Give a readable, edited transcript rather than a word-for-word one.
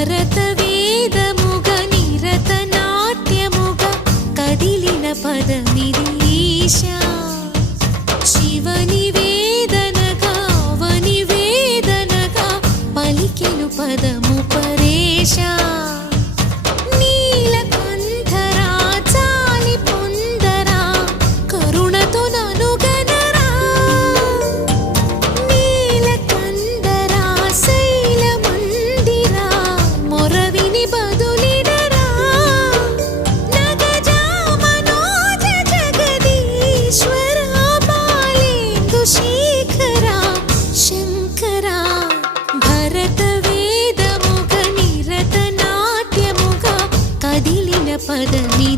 భరతవేదముగ నిరతనాట్యముగ కదిలిన పదమిది ఈశా శివని వేదనగా అవని వేదనగా పలికెను పదము పరేశా నీలకంఠరా చాలి పొందరా కరుణతో ననుగనరా నీలకందరా శైలమందిరా మొరవిని బదులిడరా నగజా మనోజ జగదీశ్వరా బాలేందు శేఖరా శంకరా భరతవేదముగ నిరతనాట్యముగ కదిలిన పదమి